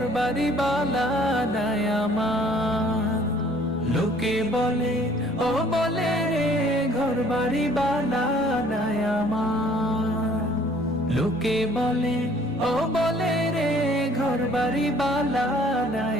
ঘর বাড়ি বালা নাই আমার। লোকে বলে ও বলে রে ঘর বাড়ি বালা নাই আমার। লোকে বলে ও বলে রে ঘর বাড়ি বালা নাই